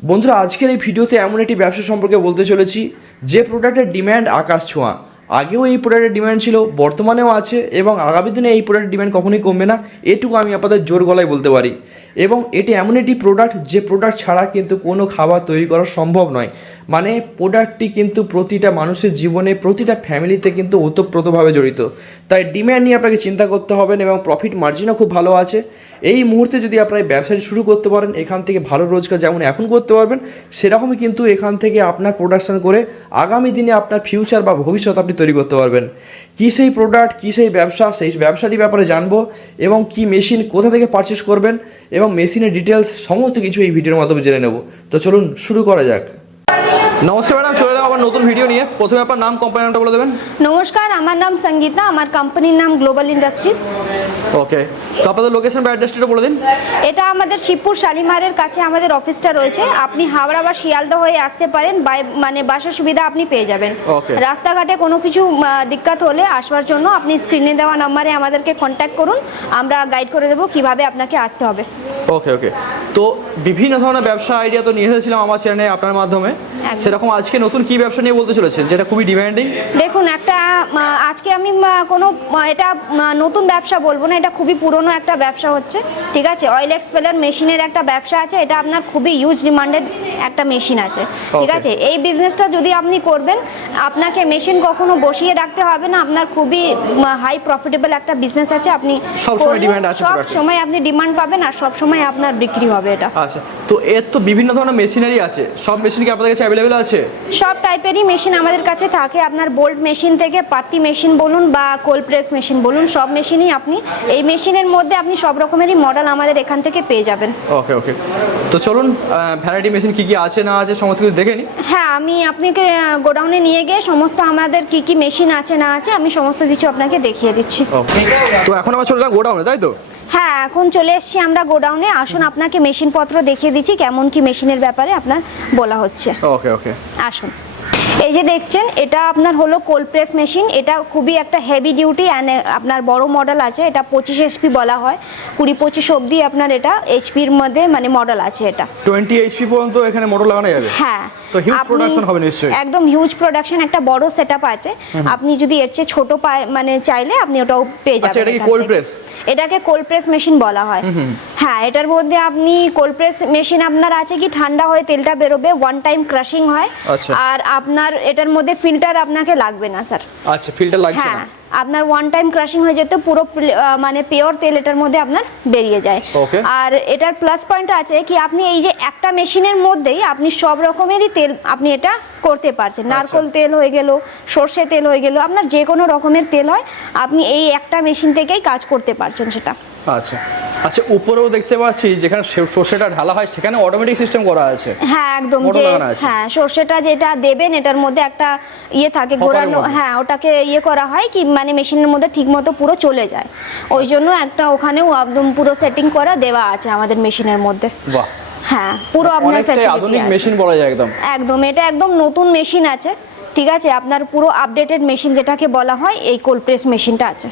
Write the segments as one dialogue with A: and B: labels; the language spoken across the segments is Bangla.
A: বন্ধুরা, আজকের এই ভিডিওতে এমন একটি ব্যবসা সম্পর্কে বলতে চলেছি, যে প্রোডাক্টের ডিম্যান্ড আকাশ ছোঁয়া। আগেও এই প্রোডাক্টের ডিম্যান্ড ছিল, বর্তমানেও আছে, এবং আগামী দিনে এই প্রোডাক্টের ডিম্যান্ড কখনোই কমবে না, এটুকু আমি আপনাদের জোর গলায় বলতে পারি। এবং এটি এমন একটি প্রোডাক্ট যে প্রোডাক্ট ছাড়া কিন্তু কোনো খাবার তৈরি করা সম্ভব নয়। মানে প্রোডাক্টটি কিন্তু প্রতিটা মানুষের জীবনে, প্রতিটা ফ্যামিলিতে কিন্তু ওতপ্রোতভাবে জড়িত। তাই ডিম্যান্ড নিয়ে আপনাকে চিন্তা করতে হবে এবং প্রফিট মার্জিনও খুব ভালো আছে। এই মুহূর্তে যদি আপনারা ব্যবসাটি শুরু করতে পারেন, এখান থেকে ভালো রোজগার যেমন এখন করতে পারবেন, সেরকমই কিন্তু এখান থেকে আপনার প্রোডাকশন করে আগামী দিনে আপনার ফিউচার বা ভবিষ্যৎ আপনি তৈরি করতে পারবেন। কী সেই প্রোডাক্ট কী সেই ব্যবসা, সেই ব্যবসাটির ব্যাপারে জানব এবং কি মেশিন কোথা থেকে পারচেস করবেন এবং মেশিনের ডিটেলস সমস্ত কিছু এই ভিডিওর মাধ্যমে জেনে নেব। তো চলুন শুরু করা যাক। নমস্কার ম্যাডাম চলে আবার নতুন ভিডিও নিয়ে প্রথমে আপনার নাম কোম্পানি নামটা বলে দেবেন।
B: নমস্কার আমার নাম সঙ্গীতা আমার কোম্পানির নাম গ্লোবাল ইন্ডাস্ট্রিজ
A: ওকে তো আপনাদের লোকেশন বা অ্যাড্রেসটা বলে দিন।
B: এটা আমাদের শিবপুর শালিমারের কাছে আমাদের অফিসটা রয়েছে। আপনি হাওড়া বা শিয়ালদা হয়ে আসতে পারেন মানে বাসার সুবিধা আপনি পেয়ে যাবেন. রাস্তাঘাটে কোনো কিছু দিক্কত হলে আসবার জন্য আপনি স্ক্রিনে দেওয়া নম্বরে আমাদেরকে কন্ট্যাক্ট করুন। আমরা গাইড করে দেবো কীভাবে আপনাকে আসতে হবে।
A: ওকে ওকে তো বিভিন্ন ধরনের ব্যবসা আইডিয়া তো নিয়ে এসেছিলাম আমার চ্যানেলে আপনার মাধ্যমে। সেরকম আজকে নতুন কি ব্যবসা নিয়ে বলতে চলেছেন যেটা খুবই ডিমান্ডিং
B: দেখুন একটা আজকে আমি কোনো এটা নতুন ব্যবসা বলব না এটা খুবই পুরনো একটা ব্যবসা হচ্ছে ঠিক আছে? অয়েল এক্সপেলার মেশিনের একটা ব্যবসা আছে এটা আপনার খুবই ইউজ ডিমান্ডেড একটা মেশিন আছে ঠিক আছে? এই বিজনেসটা যদি আপনি করবেন আপনাকে মেশিন কখনো বসিয়ে রাখতে হবে না আপনার খুবই হাই প্রফিটেবল একটা বিজনেস আছে আপনি
A: সব সময় demand আছে
B: সব সময় আপনি ডিমান্ড পাবেন আর সব সময় আপনার বিক্রি হবে এটা।
A: আচ্ছা তো এর তো বিভিন্ন ধরনের মেশিনারি আছে সব মেশিন কি আপনাদের কাছে অ্যাভেলেবেল আছে?
B: সব টাইপেরই মেশিন আমাদের কাছে থাকে। আপনার বোল্ট মেশিন থেকে পাত্তি মেশিন বলুন বা কোল প্রেস মেশিন বলুন সব মেশিনই আপনি এই মেশিনের মধ্যে আপনি সব রকমেরই মডেল আমাদের এখান থেকে পেয়ে যাবেন।
A: ওকে ওকে। তো চলুন ভ্যারাইটি মেশিন কি কি আছে না আছে সমস্ত কিছু দেখে নিই
B: হ্যাঁ আমি আপনাকে গোডাউনে নিয়ে গিয়ে সমস্ত আমাদের কি কি মেশিন আছে না আছে আমি সমস্ত কিছু আপনাকে দেখিয়ে দিচ্ছি।
A: তো এখন আবার চলে গোডাউনে তাই তো?
B: হ্যাঁ এখন চলে এসেছি আমরা গোডাউনে। আসুন আপনাকে মেশিনপত্র দেখিয়ে দিচ্ছি কেমন কি মেশিনের ব্যাপারে আপনার বলা হচ্ছে।
A: ওকে ওকে।
B: আসুন। এই যে দেখছেন এটা আপনার হলো কোল্ড প্রেস মেশিন এটা খুবই একটা হেভি ডিউটি অ্যান্ড আপনার বড় মডেল আছে এটা পঁচিশ এইচপি বলা হয় কুড়ি পঁচিশ অবধি আপনার এটা এইচপির মধ্যে মানে মডেল আছে এটা
A: টোয়েন্টি এইচপি পর্যন্ত এখানে মোটর লাগানো যাবে
B: হ্যাঁ
A: তো huge
B: আপনি-
A: হবে নিশ্চয়ই।
B: একদম হিউজ প্রোডাকশন একটা বড় সেটআপ আছে আপনি যদি এর চেয়ে ছোট পায় মানে চাইলে আপনি ওটাও পেয়ে যাবেন
A: আচ্ছা, এটা কি
B: থেকে।
A: press?
B: এটাকে কোল্ড প্রেস মেশিন বলা হয়। হ্যাঁ এটার মধ্যে আপনি কোল্ড প্রেস মেশিন আপনার আছে কি? ঠান্ডা হয়ে তেলটা বেরোবে ওয়ান টাইম ক্রাশিং হয়।
A: আচ্ছা।
B: আর আপনার এটার মধ্যে ফিল্টার আপনাকে লাগবে না স্যার
A: আচ্ছা ফিল্টার
B: হ্যাঁ
A: না?
B: আপনার ওয়ান টাইম ক্রাশিং হয়ে যেত পুরো মানে পিওর তেল এটার মধ্যে আপনার বেরিয়ে যায়. আর এটার প্লাস পয়েন্ট আছে কি আপনি এই যে একটা মেশিনের মধ্যেই আপনি সব রকমেরই তেল আপনি এটা করতে পারছেন। নারকেল তেল হয়ে গেল সর্ষে তেল হয়ে গেল আপনার যে কোনো রকমের তেল হয় আপনি এই একটা মেশিন থেকেই কাজ করতে পারছেন সেটা।
A: আচ্ছা। আচ্ছা উপরেও দেখতে পাচ্ছি যেখানে সর্ষেটা ঢালা হয় সেখানে অটোমেটিক সিস্টেম করা আছে।
B: হ্যাঁ একদম। যে হ্যাঁ সর্ষেটা যেটা দেবেন এটার মধ্যে একটা ইয়ে থাকে ঘোরানো হ্যাঁ ওটাকে ইয়ে করা হয় কি মানে মেশিনের মধ্যে ঠিক মতো পুরো চলে যায়। ওই জন্য একটা ওখানেও একদম পুরো সেটিং করা দেওয়া আছে আমাদের মেশিনের মধ্যে।
A: বাহ।
B: হ্যাঁ পুরো আপনার
A: আধুনিক মেশিন বলা যায় একদম।
B: একদম এটা একদম নতুন মেশিন আছে। ঠিক আছে আপনার পুরো আপডেটেড মেশিন যেটাকে বলা হয় এই কোল্ড প্রেস মেশিনটা আছে।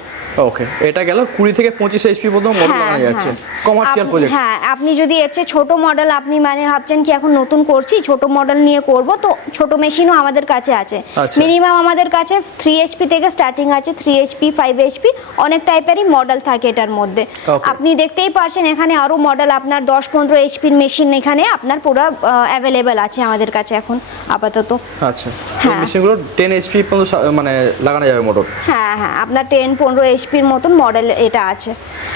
A: ওকে এটা গেল কুড়ি থেকে পঁচিশ এইচপি পর্যন্ত মোটর লাগানো যাচ্ছে। কমার্শিয়াল প্রজেক্ট
B: হ্যাঁ আপনি যদি এর চেয়ে ছোট মডেল আপনি মানে ভাবছেন কি এখন নতুন করছি ছোট মডেল নিয়ে করব তো ছোট মেশিনও আমাদের কাছে আছে।
A: আচ্ছা।
B: মিনিমাম আমাদের কাছে থ্রি এইচপি থেকে স্টার্টিং আছে থ্রি এইচপি ফাইভ এইচপি অনেক টাইপেরই মডেল থাকে এটার মধ্যে। আপনি দেখতেই পারছেন এখানে আরও মডেল আপনার দশ পনেরো এইচপির মেশিন এখানে আপনার পুরো অ্যাভেলেবেল আছে আমাদের কাছে এখন আপাতত।
A: আচ্ছা।
B: হ্যাঁ।
A: মেশিনগুলো টেন এইচপি পর্যন্ত মানে লাগানো যাবে মোটর।
B: হ্যাঁ হ্যাঁ আপনার টেন পনেরো এইচপির মতন মডেল এটা আছে।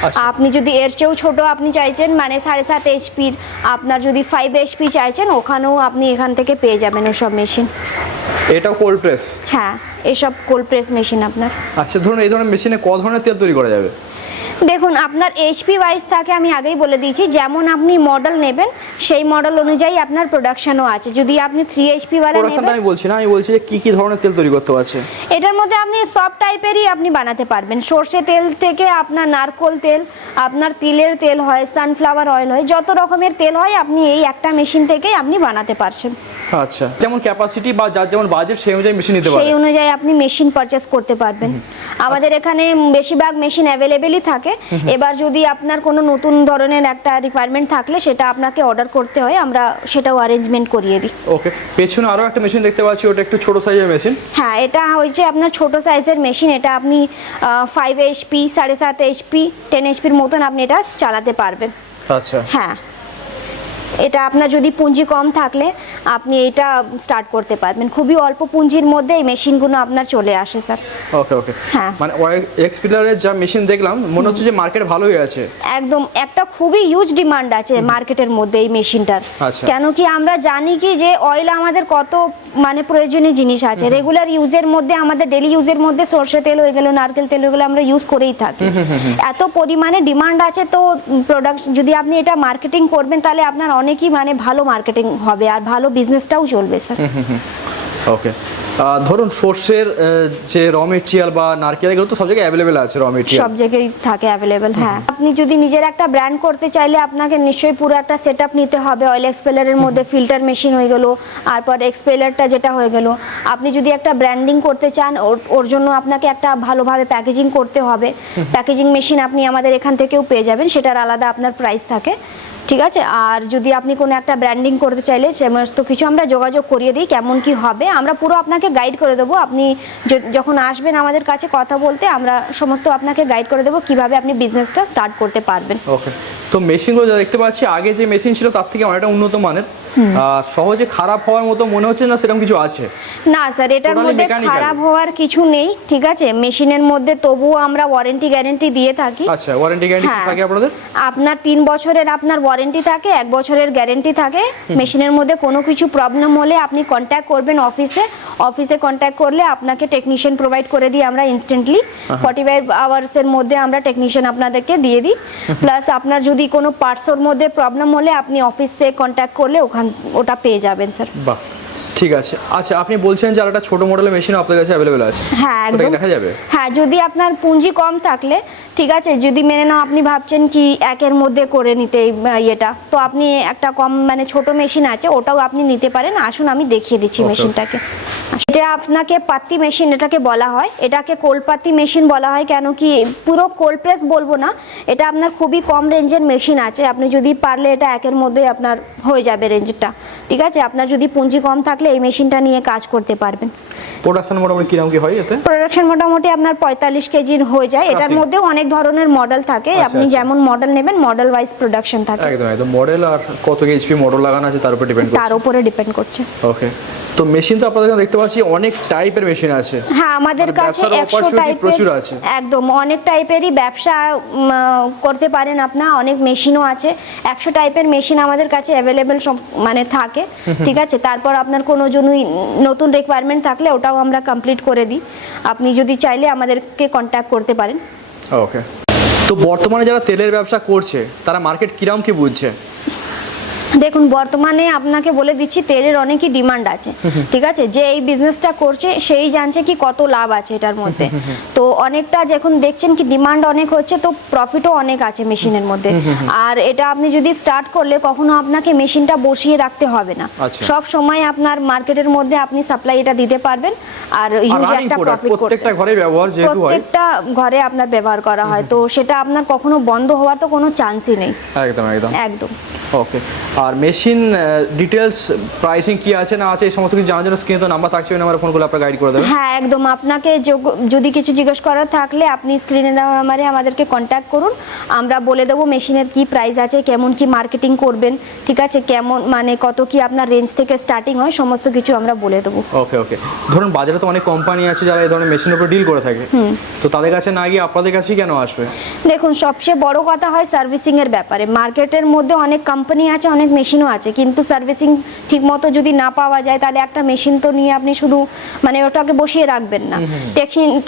A: আচ্ছা।
B: আপনি যদি এর চেয়েও ছোট আপনি চাইছেন মানে সাড়ে সাত এইচপির আপনার যদি ফাইভ এইচপি চাইছেন ওখানেও আপনি এখান থেকে পেয়ে যাবেন ওসব মেশিন
A: এটাও কোল্ড প্রেস
B: হ্যাঁ এসব কোল্ড প্রেস মেশিন আপনার।
A: আচ্ছা ধরুন এই ধরনের মেশিনে ক ধরনের তেল তৈরি করা যাবে?
B: দেখুন আপনার এইচপি ওয়াইজ থাকে আমি আগেই বলে দিয়েছি যেমন আপনি মডেল নেবেন সেই মডেল অনুযায়ী আপনার প্রোডাকশনও আছে। যদি আপনি থ্রি এইচপি ওয়ালা নেবেন
A: আমি বলছি না আমি বলছি যে কি কি ধরনের তেল তৈরি করতে আছে
B: এটার মধ্যে আপনি সব টাইপেরই আপনি বানাতে পারবেন। সর্ষে তেল থেকে আপনার নারকোল তেল আপনার তিলের তেল হয় সানফ্লাওয়ার অয়েল হয় যত রকমের তেল হয় আপনি এই একটা মেশিন থেকেই আপনি বানাতে পারছেন।
A: আচ্ছা। যেমন ক্যাপাসিটি বা যার যেমন বাজেট সেই অনুযায়ী মেশিন নিতে পারে।
B: সেই অনুযায়ী আপনি মেশিন পারচেস করতে পারবেন। আমাদের এখানে বেশিরভাগ মেশিন অ্যাভেলেবেলই থাকে। থাকে এবার যদি আপনার কোনো নতুন ধরনের একটা রিকোয়ারমেন্ট থাকলে সেটা আপনাকে অর্ডার করতে হয়। আমরা সেটাও অ্যারেঞ্জমেন্ট করিয়ে দিই।
A: ওকে পেছনে আরও একটা মেশিন দেখতে পাচ্ছি ওটা একটু ছোট সাইজের মেশিন
B: হ্যাঁ এটা হয়েছে আপনার ছোট সাইজের মেশিন এটা আপনি ফাইভ এইচপি সাড়ে সাত এইচপি টেন এইচপির মতন আপনি এটা চালাতে পারবেন।
A: আচ্ছা।
B: হ্যাঁ। এটা আপনার যদি পুঁজি কম থাকলে আপনি এটা স্টার্ট করতে পারবেন। খুবই অল্প পুঁজির মধ্যে এই মেশিনগুলো আপনার চলে আসে স্যার
A: ওকে ওকে
B: হ্যাঁ।
A: মানে এক্সপিলারের যা মেশিন দেখলাম মনে হচ্ছে যে মার্কেট ভালোই আছে।
B: একদম একটা খুবই ইউজ ডিমান্ড আছে মার্কেটের মধ্যে এই মেশিনটার
A: আচ্ছা।
B: কেন কি আমরা জানি কি যে অয়েল আমাদের কত মানে প্রয়োজনীয় জিনিস আছে। রেগুলার ইউজের মধ্যে আমাদের ডেলি ইউজের মধ্যে সর্ষে তেল হয়ে গেল নারকেল তেল হয়ে গেলো আমরা ইউজ করেই থাকি। এত পরিমাণে ডিমান্ড আছে তো প্রোডাক্ট যদি আপনি এটা মার্কেটিং করবেন তাহলে আপনার অনেকই মানে ভালো মার্কেটিং হবে আর ভালো বিজনেসটাও চলবে স্যার
A: ওকে ধরুন সর্ষের যে র মেটেরিয়াল বা নারকেল এগুলো তো সব জায়গায় অ্যাভেলেবেল আছে র মেটেরিয়াল
B: সব জায়গায় থাকে অ্যাভেলেবেল হ্যাঁ। আপনি যদি নিজের একটা ব্র্যান্ড করতে চাইলে আপনাকে নিশ্চয়ই পুরো একটা সেট নিতে হবে। অয়েল এক্সপেলারের মধ্যে ফিল্টার মেশিন হয়ে গেল তারপর এক্সপেলারটা যেটা হয়ে গেল। আপনি যদি একটা ব্র্যান্ডিং করতে চান ওর- ওর জন্য আপনাকে একটা ভালোভাবে প্যাকেজিং করতে হবে। প্যাকেজিং মেশিন আপনি আমাদের এখান থেকেও পেয়ে যাবেন সেটার আলাদা আপনার প্রাইস থাকে। ঠিক আছে? আর যদি আপনি কোনো একটা ব্র্যান্ডিং করতে চাইলে, সমস্ত কিছু আমরা যোগাযোগ করিয়ে দিই, কেমন কি হবে, আমরা পুরো আপনাকে গাইড করে দেবো। আপনি যখন আসবেন আমাদের কাছে কথা বলতে, আমরা সমস্ত আপনাকে গাইড করে দেবো কীভাবে আপনি বিজনেসটা স্টার্ট করতে পারবেন।
A: ওকে তো মেশিনগুলো যা দেখতে পাচ্ছি আগে যে মেশিন ছিল তার থেকে অনেকটা উন্নত মানের। আর সহজে খারাপ হওয়ার মতো মনে হচ্ছে না সেরকম কিছু আছে?
B: না স্যার এটার মধ্যে খারাপ হওয়ার কিছু নেই ঠিক আছে? মেশিনের মধ্যে তবুও আমরা ওয়ারেন্টি গ্যারেন্টি দিয়ে থাকি।
A: আচ্ছা ওয়ারেন্টি গ্যারান্টি। থাকে আপনাদের?
B: আপনার তিন বছরের আপনার ওয়ারেন্টি থাকে এক বছরের গ্যারেন্টি থাকে। মেশিনের মধ্যে কোনো কিছু প্রবলেম হলে আপনি কন্ট্যাক্ট করবেন অফিসে অফিসে কন্ট্যাক্ট করলে আপনাকে টেকনিশিয়ান প্রোভাইড করে দিই আমরা ইনস্ট্যান্টলি ফর্টি ফাইভ আওয়ার্সের মধ্যে আমরা টেকনিশিয়ান আপনাদেরকে দিয়ে দিই। প্লাস আপনার যদি কোনো পার্টসের মধ্যে প্রবলেম হলে আপনি অফিস থেকে কন্ট্যাক্ট করলে ওখান ওটা পেয়ে যাবেন স্যার
A: বাহ ঠিক আছে। আচ্ছা আপনি বলছেন যে আরেকটা ছোট মডেলের মেশিন আপনাদের কাছে अवेलेबल আছে।
B: হ্যাঁ একদম।
A: দেখা যাবে?
B: হ্যাঁ যদি আপনার পুঁজি কম থাকলে ঠিক আছে যদি মেনে নাও আপনি ভাবছেন কি একের মধ্যে করে নিতে ইয়েটা। তো আপনি একটা কম মানে ছোট মেশিন আছে ওটাও আপনি নিতে পারেন। আসুন আমি দেখিয়ে দিচ্ছি মেশিনটাকে। এটা আপনাকে পাত্তি মেশিন এটাকে বলা হয়। এটাকে কোলপাতি মেশিন বলা হয় কেন কি পুরো কোল্ড প্রেস বলব না এটা আপনার খুবই কম রেঞ্জের মেশিন আছে। আপনি যদি পারলে এটা একের মধ্যে আপনার হয়ে যাবে রেঞ্জটা। ঠিক আছে? আপনার যদি পুঁজি কম থাকলে এই মেশিনটা নিয়ে কাজ করতে পারবেন।
A: প্রোডাকশন মোটামুটি কীরকম কি হয় এতে?
B: প্রোডাকশন মোটামুটি আপনার পঁয়তাল্লিশ কেজির হয়ে যায়। এটার. মধ্যেও অনেক ধরনের মডেল থাকে।
A: আচ্ছা,
B: আপনি
A: আচ্ছা।
B: যেমন মডেল নেবেন মডেল ওয়াইজ প্রোডাকশন থাকে।
A: একদম একদম। মডেল আর কত এইচপি মোটর লাগানো আছে তার উপর ডিপেন্ড করছে?
B: তার উপরে ডিপেন্ড করছে।
A: ওকে তো মেশিন তো আপনাদের এখানে দেখতে পাচ্ছি অনেক টাইপের মেশিন আছে।
B: হ্যাঁ আমাদের
A: মানে
B: কাছে
A: ব্যবসার
B: একশো
A: opportunity
B: টাইপের
A: প্রচুর আছে।
B: একদম অনেক টাইপেরই ব্যবসা করতে পারেন আপনার অনেক মেশিনও আছে। একশো টাইপের মেশিন আমাদের কাছে অ্যাভেলেবেল মানে থাকে ঠিক আছে? তারপর আপনার কোনো জন্য নতুন রিকোয়ারমেন্ট থাকলে ওটাও আমরা কমপ্লিট করে দিই। আপনি যদি চাইলে আমাদেরকে কন্ট্যাক্ট করতে পারেন।
A: ওকে তো বর্তমানে যারা তেলের ব্যবসা করছে তারা মার্কেট কিরাম কি বুঝছে?
B: দেখুন বর্তমানে আপনাকে বলে দিচ্ছি তেলের অনেকই ডিমান্ড আছে। ঠিক আছে? যে এই বিজনেসটা করছে সেই জানছে কি কত লাভ আছে এটার মধ্যে। তো অনেকটা যখন দেখছেন কি ডিমান্ড অনেক হচ্ছে তো প্রফিটও অনেক আছে মেশিনের মধ্যে। আর এটা আপনি যদি স্টার্ট করলে কখনো আপনাকে মেশিনটা বসিয়ে রাখতে হবে না।
A: আচ্ছা।
B: সব সময় আপনার মার্কেটের মধ্যে আপনি সাপ্লাই এটা দিতে পারবেন আর
A: রানিং
B: একটা প্রফিট
A: প্রত্যেকটা ঘরে ব্যবহার যেহেতু হয়।
B: প্রত্যেকটা ঘরে আপনার ব্যবহার করা হয়। তো সেটা আপনার কখনো বন্ধ হওয়ার তো কোনো চান্সই নেই।
A: একদম একদম।
B: একদম।
A: ওকে আর মেশিন ডিটেলস প্রাইসিং কি আছে না আছে এই সমস্ত কিছু জানার জন্য স্ক্রিনে তো নাম্বার থাকছে ওই নাম্বারে ফোন করলে আপনার গাইড করে দেবেন।
B: হ্যাঁ একদম। আপনাকে যদি কিছু জিজ্ঞেস করার থাকলে আপনি স্ক্রিনে দেওয়া নাম্বারে আমাদেরকে কন্ট্যাক্ট করুন। আমরা বলে দেবো মেশিনের কি প্রাইস আছে কেমন কি মার্কেটিং করবেন ঠিক আছে? কেমন মানে কত কি আপনার রেঞ্জ থেকে স্টার্টিং হয় সমস্ত কিছু আমরা বলে দেবো।
A: ওকে ওকে ধরুন বাজারে তো অনেক কোম্পানি আছে যারা এই ধরনের মেশিনের উপর ডিল করে থাকে। তো তাদের কাছে না গিয়ে আপনাদের কাছেই কেন আসবে?
B: দেখুন সবচেয়ে বড় কথা হয় সার্ভিসিং এর ব্যাপারে। মার্কেটের মধ্যে অনেক কোম্পানি আছে অনেক মেশিনও আছে কিন্তু সার্ভিসিং ঠিক মতো যদি না পাওয়া যায় তাহলে একটা মেশিন তো নিয়ে আপনি শুধু মানে ওটাকে বসিয়ে রাখবেন না।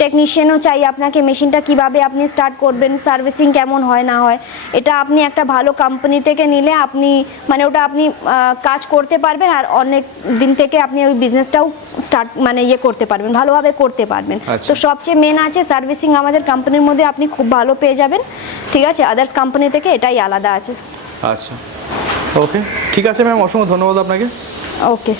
B: টেকনিশিয়ানও চাই আপনাকে মেশিনটা কীভাবে আপনি স্টার্ট করবেন সার্ভিসিং কেমন হয় না হয়। এটা আপনি একটা ভালো কোম্পানি থেকে নিলে আপনি মানে ওটা আপনি কাজ করতে পারবেন আর অনেক দিন থেকে আপনি ওই বিজনেসটাও স্টার্ট মানে ইয়ে করতে পারবেন ভালোভাবে করতে পারবেন।
A: আচ্ছা।
B: তো সবচেয়ে মেন আছে সার্ভিসিং আমাদের কোম্পানির মধ্যে আপনি খুব ভালো পেয়ে যাবেন ঠিক আছে? আদার্স কোম্পানি থেকে এটাই আলাদা আছে।
A: আচ্ছা। ওকে ঠিক আছে ম্যাম অসংখ্য ধন্যবাদ আপনাকে।
B: ওকে